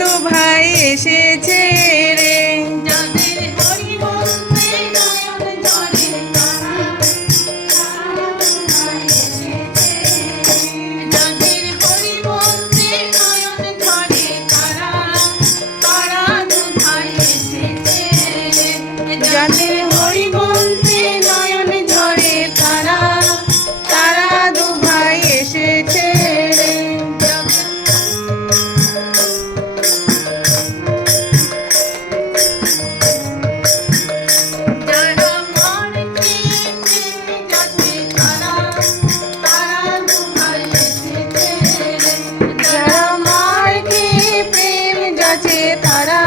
দু ভাই এসেছে রে। যাদের হরি বলতে নয়ন ঝরে তারা দু ভাই এসেছে। যাদের হরি বলতে নয়ন ঝরে তারা দু ভাই এসেছে। যাদের হরি বলতে নয়ন ঝরে তারা দু ভাই এসেছে রে। যারা মরতে যাচ্ছে তারা দু ভাই এসেছে। যারা মার খেয়ে প্রেম যাচ্ছে তারা